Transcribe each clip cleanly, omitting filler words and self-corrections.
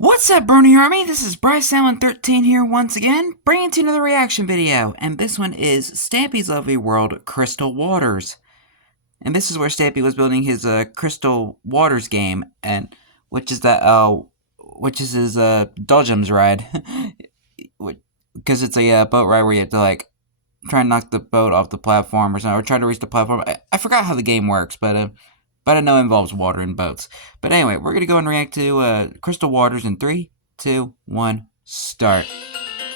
What's up, Bernie Army? This is BryceAllen13 here once again, bringing to you another reaction video, and this one is Stampy's Lovely World Crystal Waters. And this is where Stampy was building his Crystal Waters game, and which is his Doldrums ride, because it's a boat ride where you have to try and knock the boat off the platform or something, or try to reach the platform. I forgot how the game works, but I know it involves water and boats. But anyway, we're going to go and react to Crystal Waters in 3, 2, 1, start.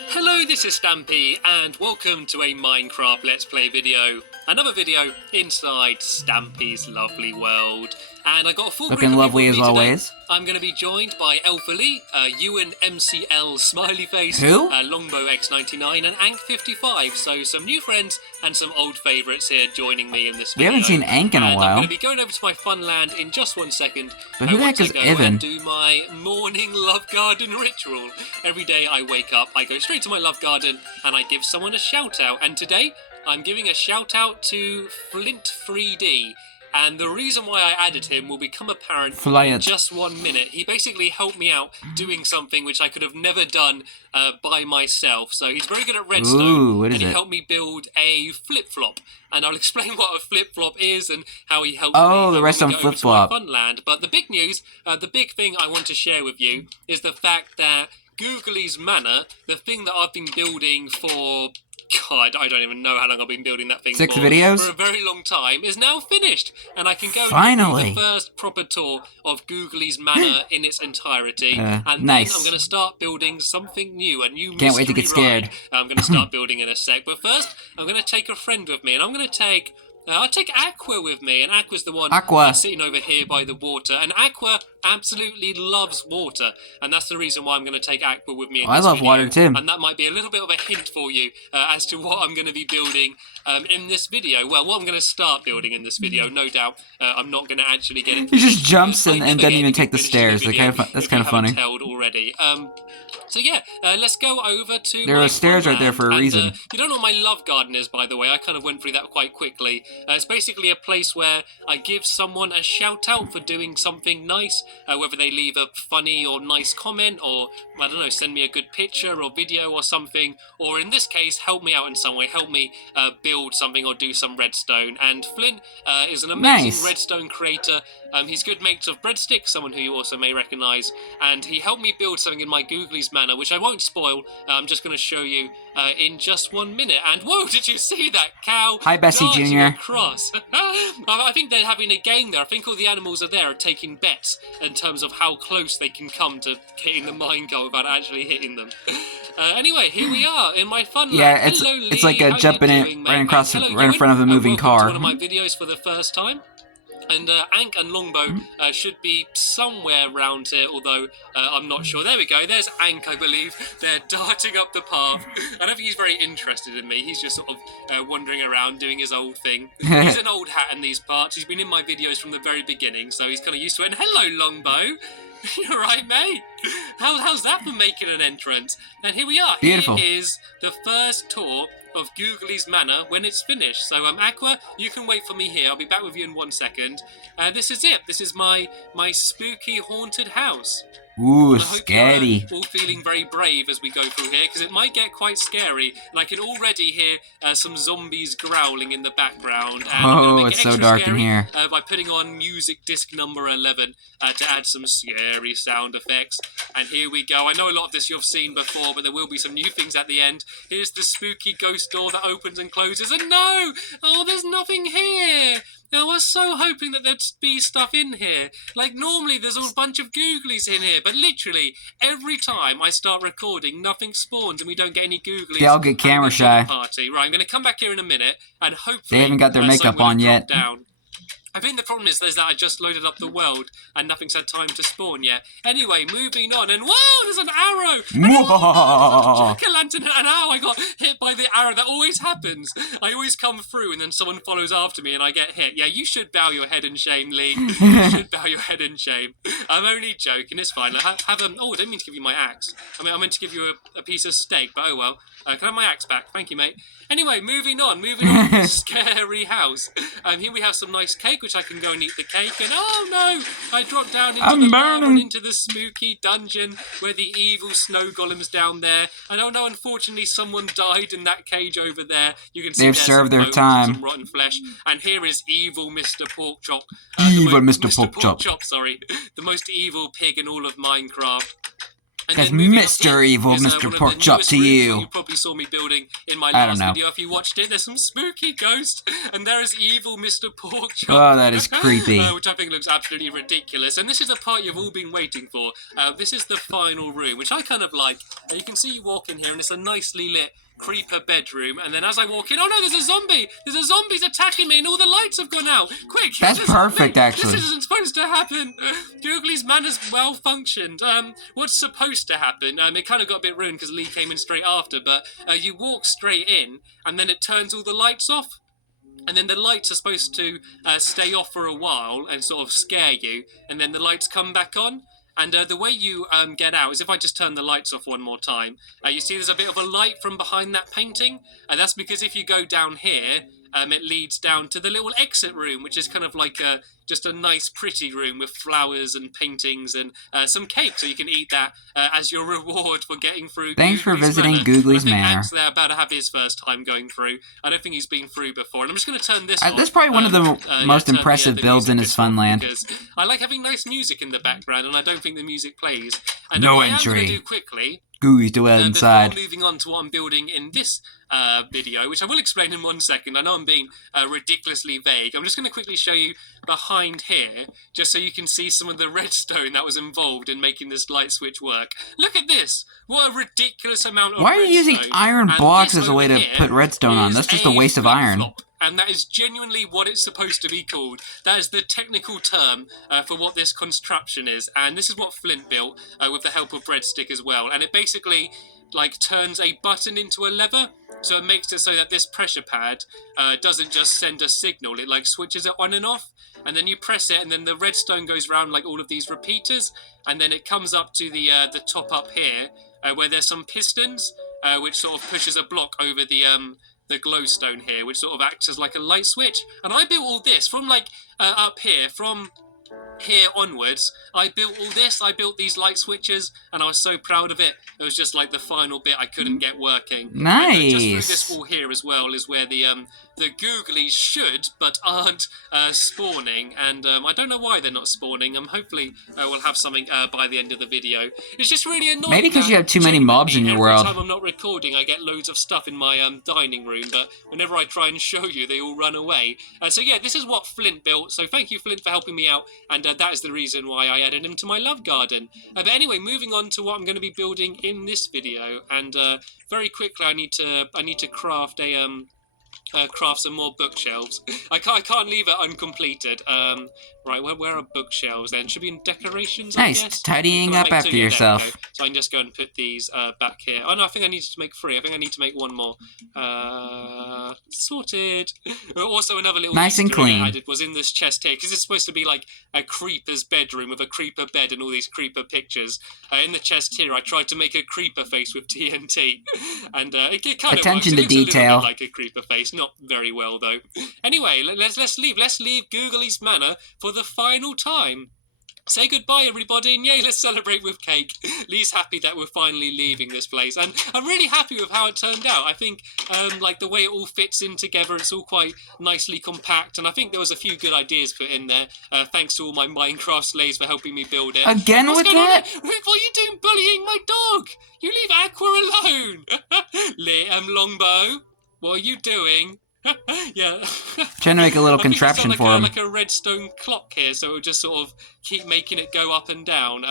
Hello, this is Stampy, and welcome to a Minecraft Let's Play video. Another video inside Stampy's Lovely World. And I got a full group Looking of lovely as people with me always. today. I'm going to be joined by Elfily, Ewan MCL Smiley Face, Who? Longbow X99, and Ank55. So some new friends and some old favourites here joining me in this We video. haven't seen Ank in a I'm while. going to be going over to my fun land in just 1 second. But who the heck once is I go Evan? and do my morning love garden ritual. Every day I wake up, I go straight to my love garden and I give someone a shout out. And today I'm giving a shout out to Flint3D. And the reason why I added him will become apparent in just 1 minute. He basically helped me out doing something which I could have never done by myself. So he's very good at redstone. Ooh, what is and he it? helped me build a flip-flop. And I'll explain what a flip-flop is and how he helped Oh, me the rest on flip-flop. Funland. But the big news, the big thing I want to share with you is the fact that Googly's Manor, the thing that I've been building for... God, I don't even know how long I've been building that thing 6 for videos? a very long time, is now finished. And I can go Finally. and do the first proper tour of Googly's Manor in its entirety. And nice. then I'm going to start building something new, a new Can't wait to get mystery scared. ride. I'm going to start building in a sec. But first, I'm going to take a friend with me, and I'm going to take... I'll take Aqua with me, and Aqua's the one sitting over here by the water. And Aqua absolutely loves water, and that's the reason why I'm going to take Aqua with me in this love video. water too. And that might be a little bit of a hint for you as to what I'm going to be building in this video. Well, what I'm going to start building in this video, no doubt. I'm not going to actually get it. He just jumps and doesn't even take the stairs. That's kind of funny. Already. So yeah, let's go over to There are stairs right there for a reason. You don't know what my love garden is, by the way. I kind of went through that quite quickly. It's basically a place where I give someone a shout out for doing something nice, whether they leave a funny or nice comment, or I don't know, send me a good picture or video or something, or in this case, help me out in some way, help me build something or do some redstone. And Flint is an amazing redstone creator. He's good mates of Breadstick, someone who you also may recognise, and he helped me build something in my Googly's Manor, which I won't spoil. I'm just going to show you in just 1 minute. And whoa, did you see that cow? Hi, Bessie Jr. Across. I think they're having a game there. I think all the animals are there are taking bets in terms of how close they can come to hitting the minecart without actually hitting them. Anyway, here we are in my fun land. Yeah, Hello, it's like jumping in right across, Hello, right in front of a moving car. To one of my videos for the first time. And Ank and Longbow should be somewhere around here, although I'm not sure. There we go. There's Ank, I believe. They're darting up the path. I don't think he's very interested in me. He's just sort of wandering around doing his old thing. He's an old hat in these parts. He's been in my videos from the very beginning, so he's kind of used to it. And hello, Longbow. You're right, mate. How's that for making an entrance? And here we are. Beautiful. Here is the first tour of Googly's Manor when it's finished. So Aqua, you can wait for me here. I'll be back with you in 1 second. This is it. This is my spooky haunted house. Ooh, I hope scary. you're all feeling very brave as we go through here, because it might get quite scary, and I can already hear some zombies growling in the background. And Oh, it's so dark in here. By putting on music disc number 11 to add some scary sound effects. And here we go. I know a lot of this you've seen before, but there will be some new things at the end. Here's the spooky ghost door that opens and closes, and no! Oh, there's nothing here! I was so hoping that there'd be stuff in here. Like, normally there's a bunch of googlies in here, but literally, every time I start recording, nothing spawns and we don't get any googlies. They all get camera shy. Party. Right, I'm going to come back here in a minute, and hopefully... They haven't got their makeup on yet. Down. I think the problem is that I just loaded up the world and nothing's had time to spawn yet. Anyway, moving on, and whoa, there's an arrow! Jack-o'-lantern, and ow, I got hit by the arrow. That always happens. I always come through and then someone follows after me and I get hit. Yeah, you should bow your head in shame, Lee. You should bow your head in shame. I'm only joking. It's fine. Oh, I didn't mean to give you my axe. I meant to give you a piece of steak, but oh well. Can I have my axe back? Thank you, mate. Anyway, moving on to this scary house. Here we have some nice cake, which I can go and eat the cake. And oh no, I dropped down into the lava and into the spooky dungeon where the evil snow golem's down there. And oh no, unfortunately, someone died in that cage over there. You can see they've served their time. Some rotten flesh. And here is evil Mr. Porkchop. Evil Mr. Porkchop. Sorry, the most evil pig in all of Minecraft. That's Mr. Evil, Mr. Porkchop to you. You probably saw me building in my last video. If you watched it, there's some spooky ghosts, and there is evil Mr. Porkchop. Oh, that is creepy. Which I think looks absolutely ridiculous. And this is the part you've all been waiting for. This is the final room, which I kind of like. You can see you walk in here, and it's a nicely lit creeper bedroom, and then as I walk in, oh no, there's a zombie! There's a zombie's attacking me, and all the lights have gone out. Quick! That's perfect, actually. This isn't supposed to happen. Googly's manners well functioned. What's supposed to happen? It kind of got a bit ruined because Lee came in straight after, but you walk straight in, and then it turns all the lights off. And then the lights are supposed to stay off for a while and sort of scare you, and then the lights come back on. And the way you get out is if I just turn the lights off one more time. You see there's a bit of a light from behind that painting. And that's because if you go down here, it leads down to the little exit room, which is kind of like just a nice, pretty room with flowers and paintings and some cake. So you can eat that as your reward for getting through. Thanks for visiting Googly's Manor. Axe there about to have his first time going through. I don't think he's been through before. And I'm just going to turn this off. That's probably one of the most impressive builds in his Funland. Because I like having nice music in the background, and I don't think the music plays. And no what entry. I'm going to do quickly, Gooey's do it inside. Before moving on to what I'm building in this video, which I will explain in 1 second. I know I'm being ridiculously vague. I'm just going to quickly show you behind here, just so you can see some of the redstone that was involved in making this light switch work. Look at this! What a ridiculous amount of Why are you using iron blocks as a way to put redstone on? That's just a waste of iron. And that is genuinely what it's supposed to be called. That is the technical term for what this construction is. And this is what Flint built with the help of Breadstick as well. And it basically turns a button into a lever. So it makes it so that this pressure pad doesn't just send a signal. It switches it on and off. And then you press it, and then the redstone goes around like all of these repeaters. And then it comes up to the top up here, where there's some pistons, which sort of pushes a block over the glowstone here, which sort of acts as like a light switch. And I built all this from up here, from here onwards. I built all this. I built these light switches, and I was so proud of it. It was just like the final bit I couldn't get working. Nice. And, just through this wall here as well is where the googlies should but aren't spawning, and I don't know why they're not spawning. Hopefully we'll have something by the end of the video. It's just really annoying. Maybe because you have too many mobs in your world. Every time I'm not recording, I get loads of stuff in my dining room, but whenever I try and show you, they all run away. So yeah, this is what Flint built. So thank you, Flint, for helping me out, and that is the reason why I added him to my love garden. But anyway, moving on to what I'm going to be building in this video, and very quickly I need to craft craft some more bookshelves. I can't leave it uncompleted. Right, where are bookshelves then? Should be in decorations, I guess. Nice, tidying up after yourself. So I can just go and put these back here. Oh no, I think I needed to make 3. I think I need to make 1 more. Sorted. Also, another little nice and clean I did was in this chest here, because it's supposed to be like a creeper's bedroom with a creeper bed and all these creeper pictures. In the chest here, I tried to make a creeper face with TNT, and it kind of attention works. to detail. Like a creeper face, not very well though. Anyway, let's leave Googly's Manor for the final time. Say goodbye, everybody, and yay, let's celebrate with cake. Lee's happy that we're finally leaving this place, and I'm really happy with how it turned out. I think, the way it all fits in together, it's all quite nicely compact, and I think there was a few good ideas put in there. Thanks to all my Minecraft slaves for helping me build it. Again with that? What are you doing bullying my dog? You leave Aqua alone. Longbow, what are you doing? Yeah. Trying to make a little contraption for him. Like a redstone clock here, so it would just sort of keep making it go up and down.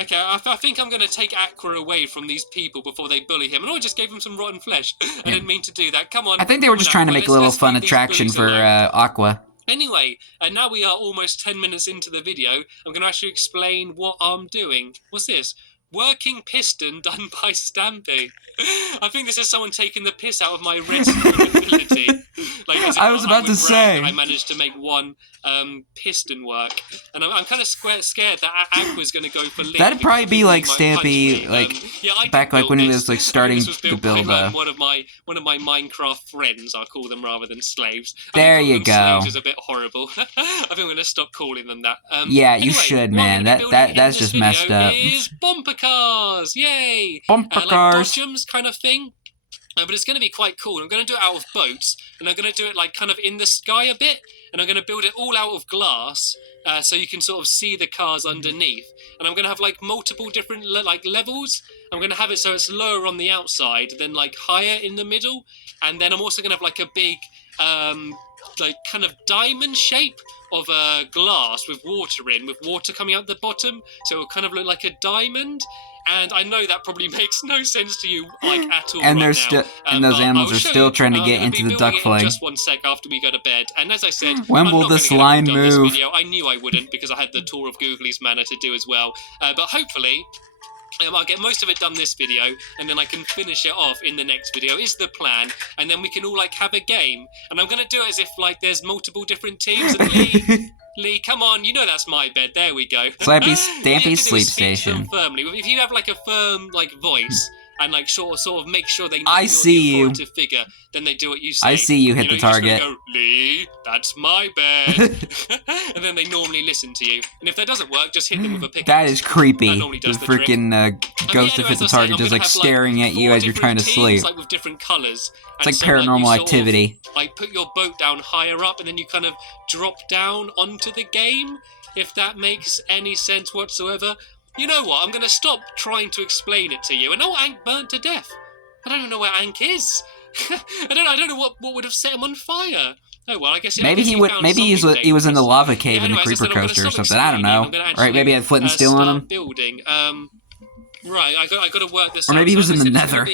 Okay, I think I'm going to take Aqua away from these people before they bully him. And I just gave him some rotten flesh. I didn't mean to do that. Come on. I think they were just trying to make a little fun attraction for Aqua. Anyway, now we are almost 10 minutes into the video. I'm going to actually explain what I'm doing. What's this? working piston done by Stampy. I think this is someone taking the piss out of my redstone ability. Like, I was about to say. I managed to make one piston work, and I'm kind of scared that Aqua's going to go for Lee. That'd probably be like Stampy, like back like when he was like starting to build. One of my Minecraft friends, I'll call them rather than slaves. There you go. Slaves is a bit horrible. I think I'm going to stop calling them that. Yeah, you should, man. That's just messed up. Is bumper cars, yay! Bumper cars. Like dodgems kind of thing. But it's going to be quite cool. I'm going to do it out of boats, and I'm going to do it like kind of in the sky a bit, and I'm going to build it all out of glass, so you can sort of see the cars underneath. And I'm going to have like multiple different like levels. I'm going to have it so it's lower on the outside, then like higher in the middle, and then I'm also going to have like a big like kind of diamond shape of glass with water coming out the bottom, so it'll kind of look like a diamond. And I know that probably makes no sense to you, like, at all. And right they're still, and those animals are still trying to get into the duck flying. Just one sec after we go to bed. And as I said, when will this line move? I knew I wouldn't because I had the tour of Googly's Manor to do as well. But hopefully, I'll get most of it done this video, and then I can finish it off in the next video, is the plan. And then we can all, like, have a game. And I'm going to do it as if, like, there's multiple different teams. And Lee, come on, you know that's my bed. There we go. Stampy's sleep station. Firmly. If you have, like, a firm, like, voice, and like sort of make sure they know I see you. To figure, then they do what you say. I see you hit the target. You just go, Lee, that's my bed. And then they normally listen to you. And if that doesn't work, just hit them with a pickaxe. That is creepy. That normally does the freaking ghost that hit the target just like staring at you as you're trying to sleep. Like with different colors. It's like paranormal activity. Like put your boat down higher up, and then you kind of drop down onto the game. If that makes any sense whatsoever. You know what? I'm going to stop trying to explain it to you. I know Ank burnt to death. I don't even know where Ank is. I don't know what would have set him on fire. Oh well, I guess maybe he would. Maybe he was in the lava cave in the creeper coaster or something. I don't know. Right? Maybe he had flint and steel on him. Building. Right. I got to work this. Or maybe he was in the Nether.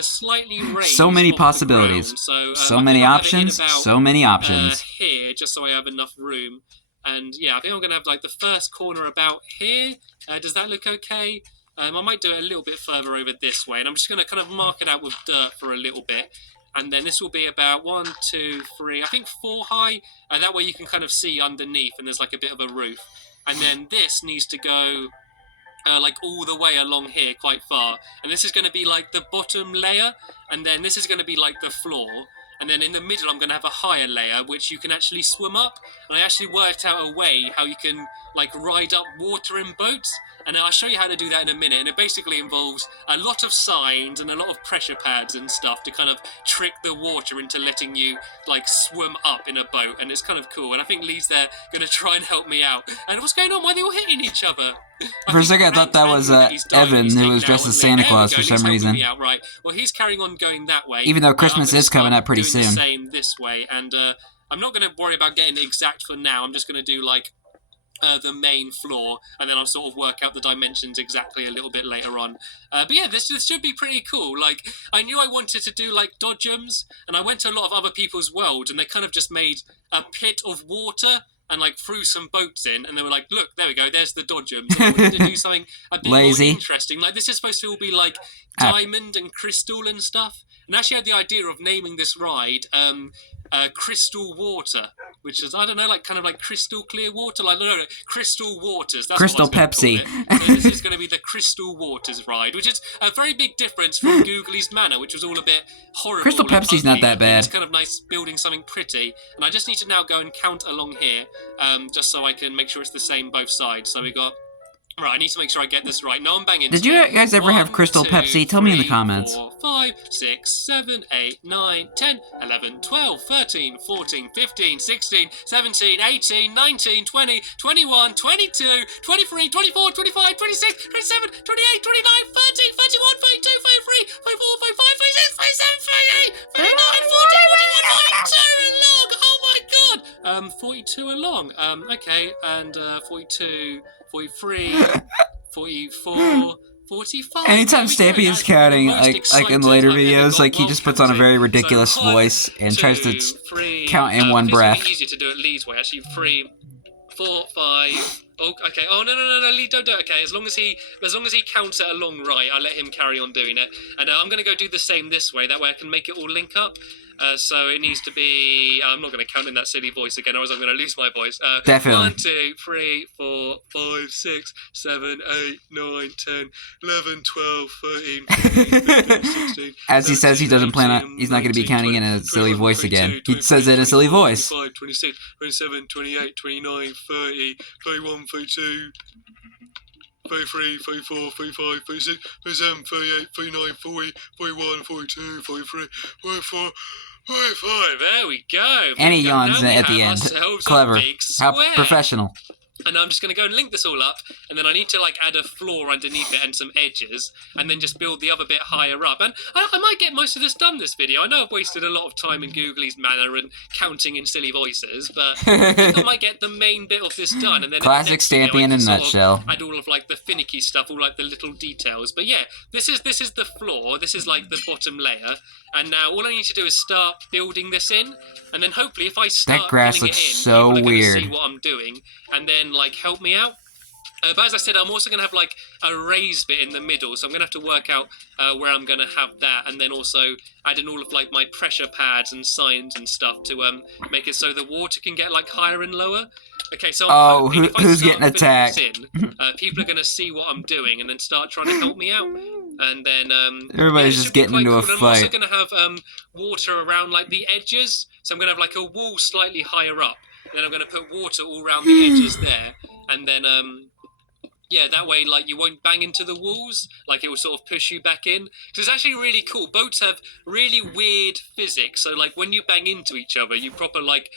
Slightly so many possibilities. So many options. So many options. Here, just so I have enough room. And yeah, I think I'm going to have like the first corner about here. Does that look okay? I might do it a little bit further over this way. And I'm just going to kind of mark it out with dirt for a little bit. And then this will be about 1, 2, 3, I think 4 high. And that way you can kind of see underneath and there's like a bit of a roof. And then this needs to go like all the way along here quite far. And this is going to be like the bottom layer. And then this is going to be like the floor. And then in the middle, I'm going to have a higher layer, which you can actually swim up. And I actually worked out a way how you can, like, ride up water in boats. And I'll show you how to do that in a minute. And it basically involves a lot of signs and a lot of pressure pads and stuff to kind of trick the water into letting you, like, swim up in a boat. And it's kind of cool. And I think Lee's there going to try and help me out. And what's going on? Why are they all hitting each other? For a second, I thought that was Evan, who was dressed as Santa Claus for some reason. Out, right. Well, he's carrying on going that way. Even though Christmas is coming up pretty soon. The same this way, and I'm not going to worry about getting it exact for now. I'm just going to do like the main floor, and then I'll sort of work out the dimensions exactly a little bit later on. But yeah, this should be pretty cool. Like, I knew I wanted to do like dodgems, and I went to a lot of other people's worlds, and they kind of just made a pit of water and like threw some boats in, and they were like, look, there we go, there's the dodgems. And I wanted to do something a bit more interesting. Like, this is supposed to all be like diamond and crystal and stuff. And I actually had the idea of naming this ride Crystal Water, which is, I don't know, like kind of like crystal clear water. Like, no, Crystal Waters. That's Crystal what I was Pepsi. Call it. So this is going to be the Crystal Waters ride, which is a very big difference from Googly's Manor, which was all a bit horrible. Crystal Pepsi's not that bad. It's kind of nice building something pretty. And I just need to now go and count along here, just so I can make sure it's the same both sides. So we got... Right, I need to make sure I get this right. No, I'm banging. Did you guys ever have Crystal Pepsi? Tell me in the comments. 4, 5, 6, 7, 8, 9, 10, 11, 12, 13, 14, 15, 16, 17, 18, 19, 20, 21, 22, 23, 24, 25, 26, 27, 28, 29, 30, 31, 32, 33, 34, 35, 36, 37, 38, 39, 40, 41, 42 along. Oh my god! 42 along. Okay, and 42... 43, 44, 45. Anytime Stampy is counting, like in later videos, like he just puts on a very ridiculous voice and tries to count in one breath. It's easier to do it Lee's way. Actually, 3, 4, 5, Oh, okay. Oh no, Lee, don't do it. Okay, as long as he counts it along right, I'll let him carry on doing it. And I'm gonna go do the same this way. That way, I can make it all link up. So it needs to be. I'm not going to count in that silly voice again, otherwise I'm going to lose my voice. Definitely. 1, 2, 3, 4, 5, 6, 7, 8, 9, 10, 11, 12, 13, 14, 15, 16. As he says, he doesn't plan on. He's not going to be counting in a silly voice again. He says it in a silly voice. 25, 26, 27, 28, 29, 30, 31, 32. 33, 34, 35, 36, 37, 38, 39, 40, 41, 42, 43, 44, 45. There we go. And he yawns at the end. Clever. How professional. And I'm just going to go and link this all up, and then I need to like add a floor underneath it and some edges, and then just build the other bit higher up. And I might get most of this done this video. I know I've wasted a lot of time in Googly's manner and counting in silly voices, but I think I might get the main bit of this done. And then classic Stampy in a nutshell. Add all of like the finicky stuff, all like the little details. But yeah, this is the floor. This is like the bottom layer. And now all I need to do is start building this in, and then hopefully if I start that grass filling looks it in, so people are weird. see what I'm doing, and then like help me out. But as I said, I'm also going to have like a raised bit in the middle, so I'm going to have to work out where I'm going to have that, and then also add in all of like my pressure pads and signs and stuff to make it so the water can get like higher and lower. Okay, so I'm hoping if I who's start getting attacked? People are going to see what I'm doing and then start trying to help me out. And then everybody's just getting into a fight. I'm also going to have water around like the edges, so I'm going to have like a wall slightly higher up. Then I'm going to put water all around the edges there, and then yeah, that way, like, you won't bang into the walls. Like, it will sort of push you back in. Because it's actually really cool. Boats have really weird physics. So, like, when you bang into each other, you proper, like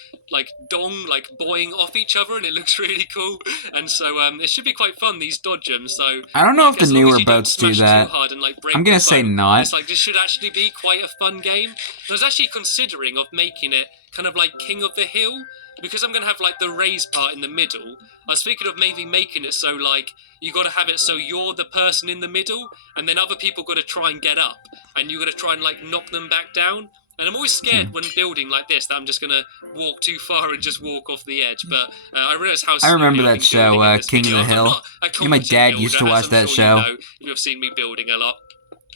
boing off each other, and it looks really cool. And so, it should be quite fun, these dodgems. So, I don't know if the newer boats do that. I'm going to say not. It's like, this should actually be quite a fun game. I was actually considering of making it kind of like King of the Hill. Because I'm going to have, like, the raised part in the middle, I was thinking of maybe making it so, like, you got to have it so you're the person in the middle, and then other people got to try and get up, and you got to try and, like, knock them back down. And I'm always scared when building like this that I'm just going to walk too far and just walk off the edge. But I realize how I remember that show, King of the Hill. My dad used to watch that show. You know, you've seen me building a lot.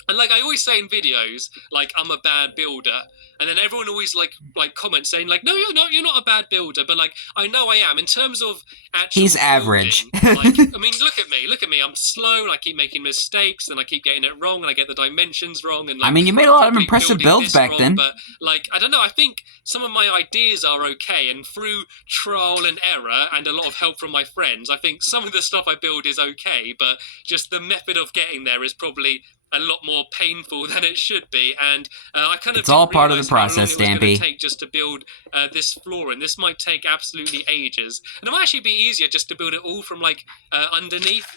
And, like, I always say in videos, like, I'm a bad builder. And then everyone always, like comments saying, like, no, you're not a bad builder. But, like, I know I am. In terms of actual He's average. Building, like, I mean, look at me. I'm slow, and I keep making mistakes, and I keep getting it wrong, and I get the dimensions wrong. And, like, I mean, you made a lot of impressive builds back then. But, like, I don't know. I think some of my ideas are okay. And through trial and error and a lot of help from my friends, I think some of the stuff I build is okay. But just the method of getting there is probably a lot more painful than it should be, and I kind of it's all part of the process, Stampy. It was going to take just to build this floor, and this might take absolutely ages. And it might actually be easier just to build it all from like underneath.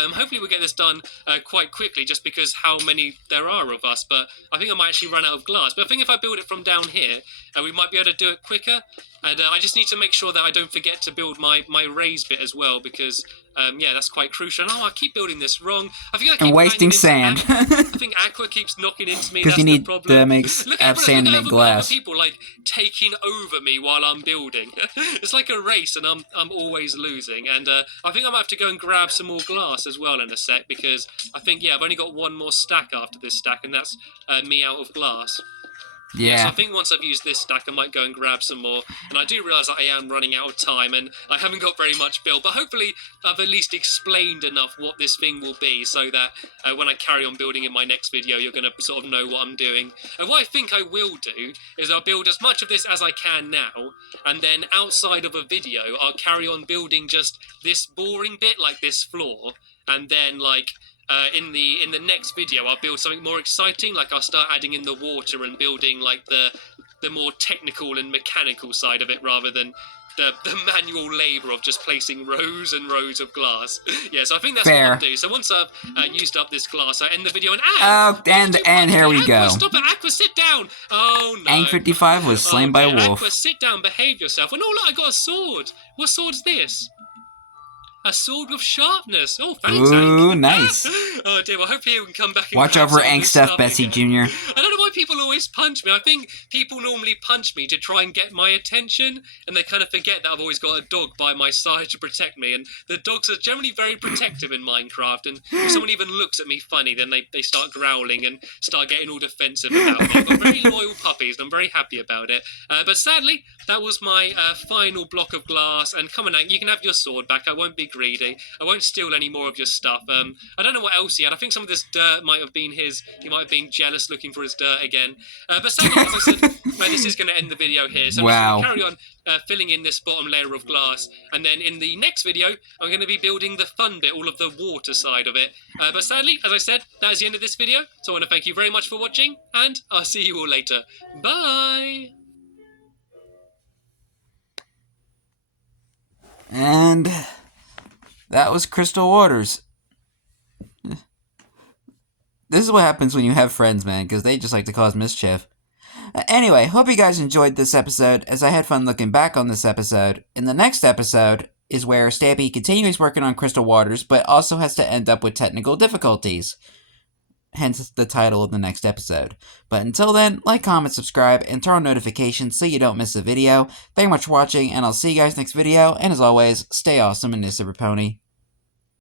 Hopefully we'll get this done quite quickly, just because how many there are of us, but I think I might actually run out of glass. But I think if I build it from down here, we might be able to do it quicker. And I just need to make sure that I don't forget to build my raised bit as well, because yeah, that's quite crucial. And, I keep building this wrong. I think I keep wasting sand. I think Aqua keeps knocking into me. Because you need to make sand to make glass. People like taking over me while I'm building. It's like a race, and I'm always losing. And I think I might have to go and grab some more glass as well in a sec, because I think I've only got one more stack after this stack, and that's me out of glass. Yeah. So I think once I've used this stack, I might go and grab some more. And I do realise that I am running out of time, and I haven't got very much built. But hopefully I've at least explained enough what this thing will be, so that when I carry on building in my next video, you're going to sort of know what I'm doing. And what I think I will do is I'll build as much of this as I can now, and then outside of a video, I'll carry on building just this boring bit, like this floor, and then like... in the next video, I'll build something more exciting. Like I'll start adding in the water and building like the more technical and mechanical side of it, rather than the manual labour of just placing rows and rows of glass. Yeah, so I think that's what I'll do. So once I've used up this glass, I end the video and and here we go. Stop it, Aqua, sit down. Oh no. Ang55 was slain by a wolf. Aqua, sit down, behave yourself. Oh no, look, I got a sword. What sword's this? A sword with sharpness. Oh, thanks, Ooh, Hank. nice. Oh dear, well hopefully you can come back and watch over Ang stuff, Bessie Jr. I don't know why people always punch me? I think people normally punch me to try and get my attention, and they kind of forget that I've always got a dog by my side to protect me, and the dogs are generally very protective in Minecraft, and if someone even looks at me funny, then they start growling and start getting all defensive about me. I've got very loyal puppies, and I'm very happy about it. But sadly, that was my final block of glass, and come on now, you can have your sword back. I won't be greedy. I won't steal any more of your stuff. I don't know what else he had. I think some of this dirt might have been his. He might have been jealous looking for his dirt again. But sadly, as I said, this is going to end the video here. So Wow. I'm just going to carry on filling in this bottom layer of glass. And then in the next video, I'm going to be building the fun bit, all of the water side of it. But sadly, as I said, that is the end of this video. So I want to thank you very much for watching, and I'll see you all later. Bye! And that was Crystal Waters. This is what happens when you have friends, man, because they just like to cause mischief. Anyway, hope you guys enjoyed this episode, as I had fun looking back on this episode. In the next episode is where Stampy continues working on Crystal Waters, but also has to end up with technical difficulties. Hence the title of the next episode. But until then, like, comment, subscribe, and turn on notifications so you don't miss a video. Thank you much for watching, and I'll see you guys next video, and as always, stay awesome and Nissa Pony.